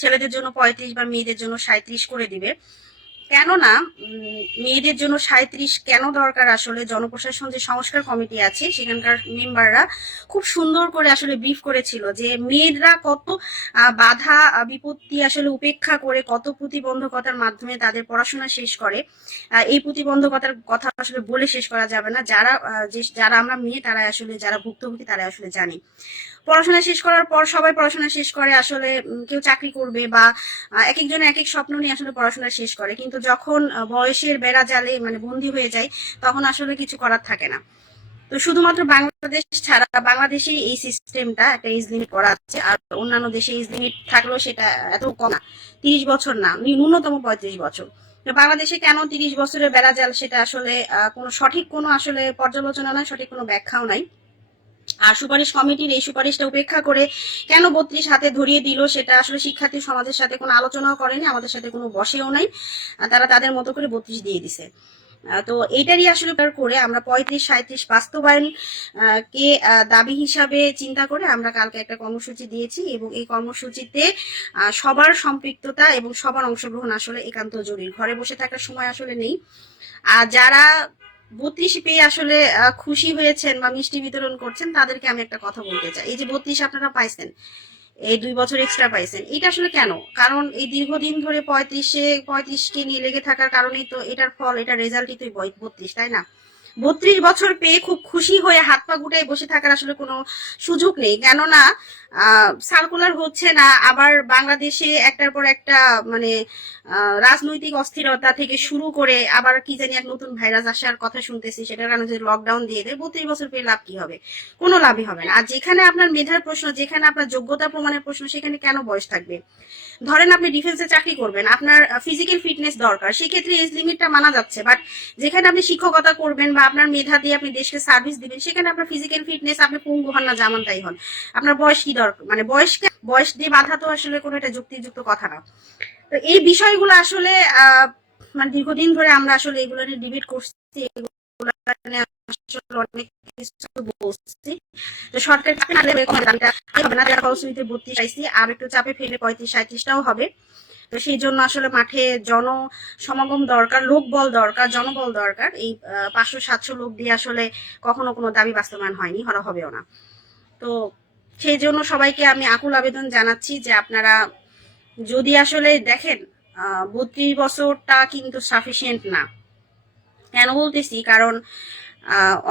ছেলেদের জন্য পঁয়ত্রিশ বা মেয়েদের জন্য সাঁত্রিশ করে দিবে। কেননা মেয়েদের জন্য সাঁত্রিশ কেন দরকার আসলে? জনপ্রশাসন যে সংস্কার কমিটি আছে, সেখানকার মেম্বাররা খুব সুন্দর করে আসলে ব্রিফ করেছিল যে মেয়েরা কত বাধা বিপত্তি আসলে উপেক্ষা করে, কত প্রতিবন্ধকতার মাধ্যমে তাদের পড়াশোনা শেষ করে। এই প্রতিবন্ধকতার কথা আসলে বলে শেষ করা যাবে না। যারা যারা আমরা মেয়ে তারা আসলে, যারা ভুক্তভোগী তারা আসলে জানি। পড়াশোনা শেষ করার পর সবাই পড়াশোনা শেষ করে, আসলে কেউ চাকরি করবে বা এক একজন এক এক স্বপ্ন নিয়ে আসলে পড়াশোনা শেষ করে। কিন্তু যখন বয়সের বেড়া জালে মানে বন্দি হয়ে যায়, তখন আসলে কিছু করার থাকে না। তো শুধুমাত্র বাংলাদেশ ছাড়া বাংলাদেশে এই সিস্টেমটা একটা এজ লিমিট করা আছে, আর অন্যান্য দেশে এজ লিমিট থাকলেও সেটা এত কম না। তিরিশ বছর না ন্যূনতম পঁয়ত্রিশ বছর। বাংলাদেশে কেন তিরিশ বছরের বেড়া জাল, সেটা আসলে কোনো সঠিক কোনো আসলে পর্যালোচনা নয়, সঠিক কোনো ব্যাখ্যাও নাই। আর সুপারিশ কমিটির এই সুপারিশটা উপেক্ষা করে কেন বত্রিশ হাতে ধরিয়ে দিল সেটা আসলে শিক্ষার্থী সমাজের সাথে কোনো আলোচনাও করেনি, আমাদের সাথে কোনো বসেও নাই। তারা তাদের মতো করে বত্রিশ দিয়ে দিছে। তো এটারই আসলে করে আমরা পঁয়ত্রিশ সাঁত্রিশ বাস্তবায়ন কে দাবি হিসাবে চিন্তা করে আমরা কালকে একটা কর্মসূচি দিয়েছি এবং এই কর্মসূচিতে সবার সম্পৃক্ততা এবং সবার অংশগ্রহণ আসলে একান্ত জরুরি। ঘরে বসে থাকার সময় আসলে নেই। আর যারা বত্রিশ পেয়ে আসলে খুশি হয়েছেন বা মিষ্টি বিতরণ করছেন, তাদেরকে আমি একটা কথা বলতে চাই। এই যে বত্রিশ আপনারা পাইছেন, এই দুই বছর এক্সট্রা পাইছেন, এটা আসলে কেন? কারণ এই দীর্ঘদিন ধরে পঁয়ত্রিশে, পঁয়ত্রিশকে নিয়ে লেগে থাকার কারণেই তো এটার ফল এটা রেজাল্টই তো বত্রিশ, তাই না? বত্রিশ বছর পেয়ে খুব খুশি হয়ে হাত পা গুটাই বসে থাকার আসলে কোনো সুযোগ নেই। কেননা সার্কুলার হচ্ছে না, আবার বাংলাদেশে একটার পর একটা মানে রাজনৈতিক অস্থিরতা থেকে শুরু করে আবার কি জানি এক নতুন ভাইরাস আসার কথা শুনতেছি, সেটার কারণে যদি লকডাউন দিয়ে দেয়, বত্রিশ বছর পেয়ে লাভ কি হবে? কোনো লাভই হবে না। আর যেখানে আপনার মেধার প্রশ্ন, যেখানে আপনার যোগ্যতা প্রমাণের প্রশ্ন, সেখানে কেন বয়স থাকবে? ধরেন আপনি ডিফেন্সে চাকরি করবেন, আপনার ফিজিক্যাল ফিটনেস দরকার, সেক্ষেত্রে এজ লিমিটটা মানা যাচ্ছে বাট যেখানে আপনি শিক্ষকতা করবেন বা আপনার মেধা দিয়ে আপনি দেশকে সার্ভিস দিবেন, সেখানে আপনার ফিজিক্যাল ফিটনেস আপনি পঙ্গু হন না জামানটাই হন। আপনার বয়স কি দরকার? মানে বয়সকে, বয়স দিয়ে বাধা তো আসলে কোনো একটা যুক্তিযুক্ত কথা না। তো এই বিষয়গুলো আসলে মানে দীর্ঘদিন ধরে আমরা আসলে এগুলো নিয়ে ডিবেট করছি তো সরকার আর একটু চাপে ফেলে পঁয়ত্রিশ সাঁত্রিশটাও হবে। তো সেই জন্য আসলে মাঠে জন সমাগম দরকার লোক বল দরকার, জনবল দরকার। এই পাঁচশো সাতশো লোক দিয়ে আসলে কখনো কোনো দাবি বাস্তবায়ন হয়নি হরা হবেও না। তো সেই জন্য সবাইকে আমি আকুল আবেদন জানাচ্ছি যে আপনারা যদি আসলে দেখেন বত্রিশ বছরটা কিন্তু সাফিসিয়েন্ট না। কেন বলতেছি? কারণ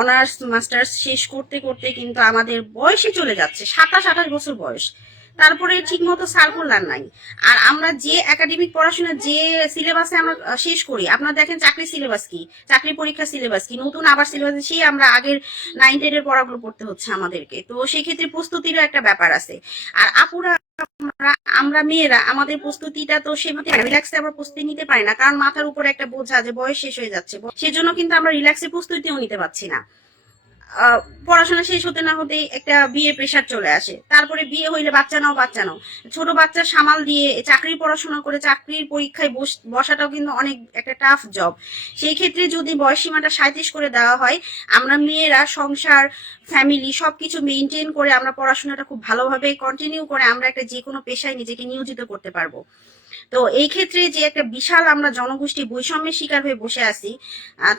অনার্স মাস্টার্স শেষ করতে করতে কিন্তু আমাদের বয়সে চলে যাচ্ছে সাতাশ আঠাশ বছর বয়স। তারপরে ঠিক মতো সার্কুলার নাই। আর আমরা যে একাডেমিক পড়াশোনা, যে সিলেবাসে আমরা শেষ করি, আপনারা দেখেন চাকরি সিলেবাস কি, চাকরি পরীক্ষা সিলেবাস কি, নতুন আবার সিলেবাস সেই আমরা আগের নাইন টেনের পড়াগুলো পড়তে হচ্ছে আমাদেরকে। তো সেই ক্ষেত্রে প্রস্তুতিরও একটা ব্যাপার আছে। আর আপুরা, আমরা মেয়েরা, আমাদের প্রস্তুতিটা তো সেভাবে রিল্যাক্সে আমরা প্রস্তুতি নিতে পারি না, কারণ মাথার উপরে একটা বোঝা যে বয়স শেষ হয়ে যাচ্ছে। সেজন্য কিন্তু আমরা রিল্যাক্সে প্রস্তুতিও নিতে পারছি না। পড়াশোনা শেষ হতে না হতেই একটা বিয়ে প্রেশার চলে আসে। তারপরে বিয়ে হইলে বাচ্চা নাও বাচ্চা নাও। ছোট বাচ্চা সামাল দিয়ে চাকরির পড়াশোনা করে চাকরির পরীক্ষায় বস- বসাটাও কিন্তু অনেক একটা টাফ জব সেই ক্ষেত্রে যদি বয়সীমাটা সাঁত্রিশ করে দেওয়া হয়, আমরা মেয়েরা সংসার ফ্যামিলি সবকিছু মেনটেন করে আমরা পড়াশোনাটা খুব ভালোভাবে কন্টিনিউ করে আমরা একটা যে কোনো পেশায় নিজেকে নিয়োজিত করতে পারব। তো এই ক্ষেত্রে যে একটা বিশাল আমরা জনগোষ্ঠী বৈষম্যের শিকার হয়ে বসে আছি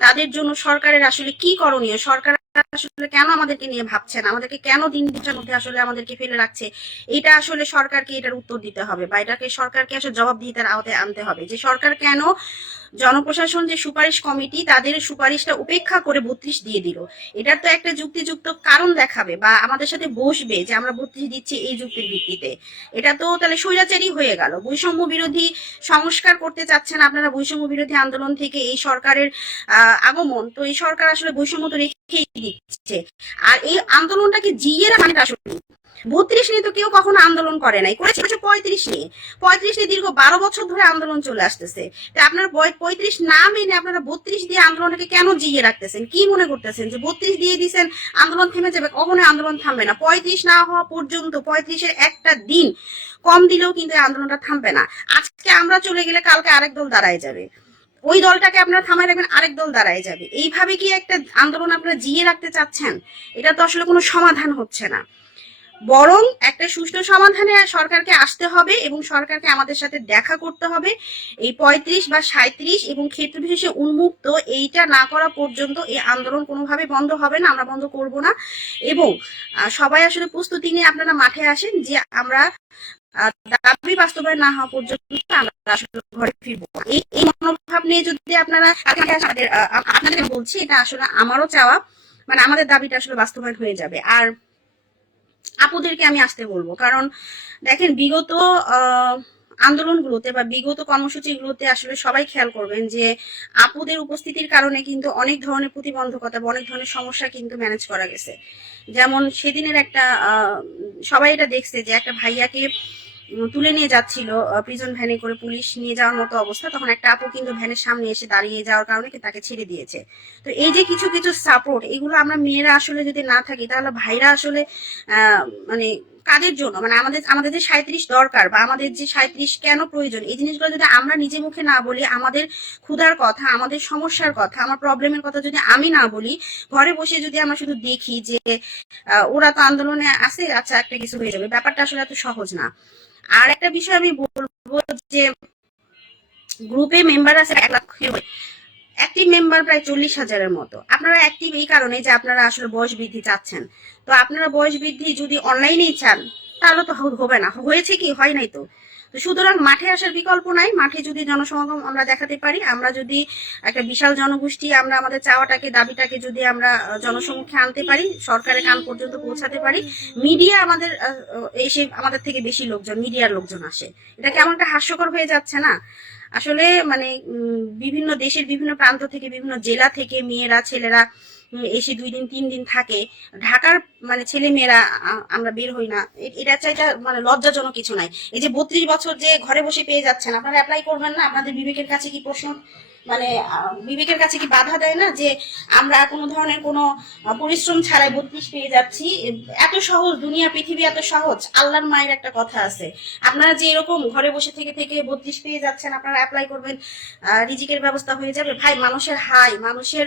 তাদের জন্য সরকারের আসলে কি করণীয়? সরকার আসলে কেন আমাদেরকে নিয়ে ভাবছেন? আমাদেরকে কেন দিন দুটার মধ্যে আসলে আমাদেরকে ফেলে রাখছে? এটা আসলে সরকারকে এটার উত্তর দিতে হবে বা এটাকে সরকারকে আসলে জবাবদিহিতার আওতায় আনতে হবে। যে সরকার কেন জনপ্রশাসন যে সুপারিশ কমিটি, তাদের সুপারিশটা উপেক্ষা করে বত্রিশ দিয়ে দিল। এটার তো একটা যুক্তিযুক্ত কারণ দেখাবে বা আমাদের সাথে বসবে যে আমরা বত্রিশ দিচ্ছি এই যুক্তির ভিত্তিতে। এটা তো তাহলে স্বৈরাচারী হয়ে গেল। বৈষম্য বিরোধী সংস্কার করতে চাচ্ছেন আপনারা বৈষম্য বিরোধী আন্দোলন থেকে এই সরকারের আগমন। তো এই সরকার আসলে বৈষম্য তো রেখেই দিচ্ছে। আর এই আন্দোলনটাকে জিয়ে মানে আসলে বত্রিশ নিয়ে তো কেউ কখনো আন্দোলন করে নাই। করেছে পঁয়ত্রিশ নিয়ে। পঁয়ত্রিশ নিয়ে দীর্ঘ বারো বছর ধরে আন্দোলন চলে আসতেছে। তা আপনার পঁয়ত্রিশ না মেনে আপনারা বত্রিশ দিয়ে আন্দোলনটাকে কেন জিয়ে রাখতেছেন? কি মনে করতেছেন যে বত্রিশ দিয়ে দিয়েছেন আন্দোলন থেমে যাবে? কখনোই আন্দোলন থামবে না। পঁয়ত্রিশ না হওয়া পর্যন্ত পঁয়ত্রিশের একটা দিন কম দিলেও কিন্তু এই আন্দোলনটা থামবে না। আজকে আমরা চলে গেলে কালকে আরেক দল দাঁড়ায় যাবে। ওই দলটাকে আপনারা থামায় রাখবেন, আরেক দল দাঁড়ায় যাবে। এইভাবে কি একটা আন্দোলন আপনারা জিয়ে রাখতে চাচ্ছেন? এটা তো আসলে কোনো সমাধান হচ্ছে না। বরং একটা সুষ্ঠু সমাধানে সরকারকে আসতে হবে এবং সরকারকে আমাদের সাথে দেখা করতে হবে। এই পঁয়ত্রিশ বা সাঁত্রিশ এবং ক্ষেত্র বিশেষে উন্মুক্ত এইটা না করা পর্যন্ত এই আন্দোলন কোনোভাবে বন্ধ হবে না, আমরা বন্ধ করব না। এবং সবাই আসলে প্রস্তুতি নিয়ে আপনারা মাঠে আসেন যে আমরা দাবি বাস্তবায়ন না হওয়া পর্যন্ত আমরা ঘরে ফিরবো। এই এই মনোভাব নিয়ে যদি আপনারা আপনাদের বলছি, এটা আসলে আমারও চাওয়া মানে আমাদের দাবিটা আসলে বাস্তবায়ন হয়ে যাবে। আর আপুদেরকে আমি আসতে বলব। কারণ দেখেন, বিগত আন্দোলনগুলোতে বা বিগত কর্মসূচিগুলোতে আসলে সবাই খেয়াল করবেন যে আপুদের উপস্থিতির কারণে কিন্তু অনেক ধরনের প্রতিবন্ধকতা বা অনেক ধরনের সমস্যা কিন্তু ম্যানেজ করা গেছে। যেমন সেদিনের একটা সবাই এটা দেখছে যে একটা ভাইয়াকে তুলে নিয়ে যাচ্ছিল প্রিজন ভ্যানে করে পুলিশ নিয়ে যাওয়ার মতো অবস্থা। তখন একটা আপু কিন্তু ভ্যানের সামনে এসে দাঁড়িয়ে যাওয়ার কারণে তাকে ছেড়ে দিয়েছে। তো এই যে কিছু কিছু সাপোর্ট এগুলো আমরা মেয়েরা আসলে যদি না থাকি, তাহলে ভাইরা আসলে মানে কাদের জন্য মানে আমাদের আমাদের যে সাঁত্রিশ দরকার বা আমাদের যে সাঁত্রিশ কেন প্রয়োজন, এই জিনিসগুলো যদি আমরা নিজে মুখে না বলি, আমাদের ক্ষুধার কথা, আমাদের সমস্যার কথা, আমার প্রবলেমের কথা যদি আমি না বলি, ঘরে বসে যদি আমরা শুধু দেখি যে ওরা তো আন্দোলনে আছে আচ্ছা একটা কিছু হয়ে যাবে, ব্যাপারটা আসলে এত সহজ না। আর একটা বিষয় আমি বলব যে গ্রুপে মেম্বার আছে এক লাখ অ্যাক্টিভ মেম্বার প্রায় চল্লিশ হাজারের মতো। আপনারা অ্যাক্টিভ এই কারণে যে আপনারা আসলে বয়স বৃদ্ধি চাচ্ছেন। তো আপনারা বয়স বৃদ্ধি যদি অনলাইনেই চান তাহলে তো হবে না। হয়েছে কি? হয় নাই তো। সুতরাং মাঠে আসার বিকল্প নাই। মাঠে যদি জনসমাগম আমরা দেখাতে পারি আমরা যদি একটা বিশাল জনগোষ্ঠী আমরা আমাদের চাওয়াটাকে দাবিটাকে যদি আমরা আহ, জনসমক্ষে আনতে পারি সরকারের কান পর্যন্ত পৌঁছাতে পারি মিডিয়া আমাদের এসে আমাদের থেকে বেশি লোকজন মিডিয়ার লোকজন আসে। এটা কেমন একটা হাস্যকর হয়ে যাচ্ছে না? আসলে মানে বিভিন্ন দেশের বিভিন্ন প্রান্ত থেকে, বিভিন্ন জেলা থেকে মেয়েরা, ছেলেরা এসে দুই দিন, তিন দিন থাকে। ঢাকার মানে ছেলে মেয়েরা আমরা বের হই না। এটা চাইটা মানে লজ্জাজনক কিছু নাই। এই যে বত্রিশ বছর যে ঘরে বসে পেয়ে যাচ্ছেন, আপনারা অ্যাপ্লাই করবেন না? আপনাদের বিবেকের কাছে কি প্রশ্ন? মানে বিবেকের কাছে কি বাধা দেয় না যে আমরা কোনো ধরনের কোনো পরিশ্রম ছাড়াই বত্রিশ পেয়ে যাচ্ছি? এত সহজ, দুনিয়া, পৃথিবী এত সহজ, আল্লাহর মায়ের একটা কথা আছে। আপনারা যে এরকম ঘরে বসে থেকে থেকে বত্রিশ পেয়ে যাচ্ছেন, আপনারা অ্যাপ্লাই করবেন রিজিকের ব্যবস্থা হয়ে যাবে। ভাই, মানুষের হাই, মানুষের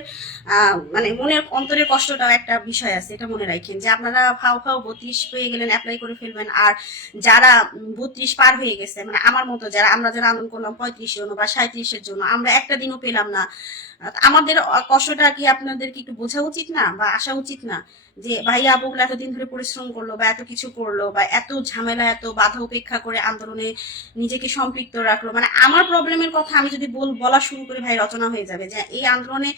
মানে মনের অন্তরের কষ্টটাও একটা বিষয় আছে, এটা মনে রাখেন যে আপনারা ফাও ফাও বত্রিশ পেয়ে গেলেন অ্যাপ্লাই করে ফেলবেন। আর যারা বত্রিশ পার হয়ে গেছে মানে আমার মতো যারা, আমরা যারা আন্দোলন করলাম পঁয়ত্রিশের জন্য বা সাঁত্রিশের জন্য, আমরা একটা দিনও পেলাম না। আমাদের কষ্টটা কি আপনাদেরকে একটু বোঝা উচিত না? বা আসা উচিত না যে, ভাইয়া আপুগুলো এতদিন ধরে পরিশ্রম করল বা এত কিছু করল বা এত ঝামেলা, এত বাধা উপেক্ষা করে আন্দোলনে নিজেকে সম্পৃক্ত রাখল? মানে আমার প্রবলেমের কথা আমি যদি বল, বলা শুরু করি, ভাই, রচনা হয়ে যাবে যে, এই আন্দোলনে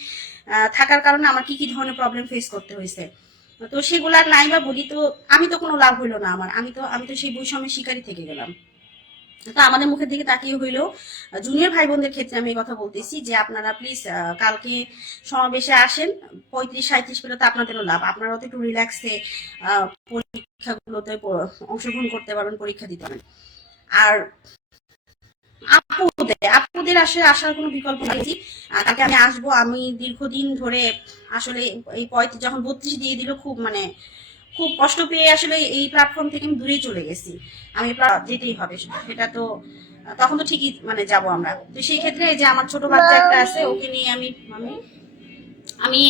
থাকার কারণে আমার কি কি ধরনের প্রবলেম ফেস করতে হয়েছে? তো সেগুলো আর নাই বা বলি, তো আমি তো কোনো লাভ হইল না আমার। আমি তো আমি তো সেই বৈষম্যের শিকারই থেকে গেলাম। আমাদের মুখের দিকে তাকিয়ে হইল। জুনিয়র ভাই বোনদের ক্ষেত্রে আমি এই কথা বলতেছি যে আপনারা প্লিজ কালকে সমাবেশে আসেন। পঁয়ত্রিশ সাঁত্রিশ পেলে তো আপনাদেরও লাভ। আপনারাও তো একটু রিল্যাক্সে পরীক্ষাগুলোতে অংশগ্রহণ করতে পারবেন, পরীক্ষা দিতে পারবেন। আর আপুদের আপুদের আসলে আসার কোনো বিকল্প নেই। তাকে আমি আসব। আমি দীর্ঘদিন ধরে আসলে এই পঁয়ত্রিশ, যখন বত্রিশ দিয়ে দিল, খুব মানে খুব কষ্ট পেয়ে আসলে এই প্ল্যাটফর্ম থেকে আমি দূরে চলে গেছি। আমি যেতেই হবে সেটা তো, তখন তো ঠিকই মানে যাব আমরা। তো সেই ক্ষেত্রে যে আমার ছোট বাচ্চা একটা আছে, ওকে নিয়ে আমি আমি আমি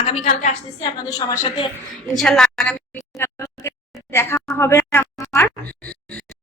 আগামীকালকে আসতেছি আপনাদের সবার সাথে। ইনশাল্লাহ আগামী দেখা হবে আমার।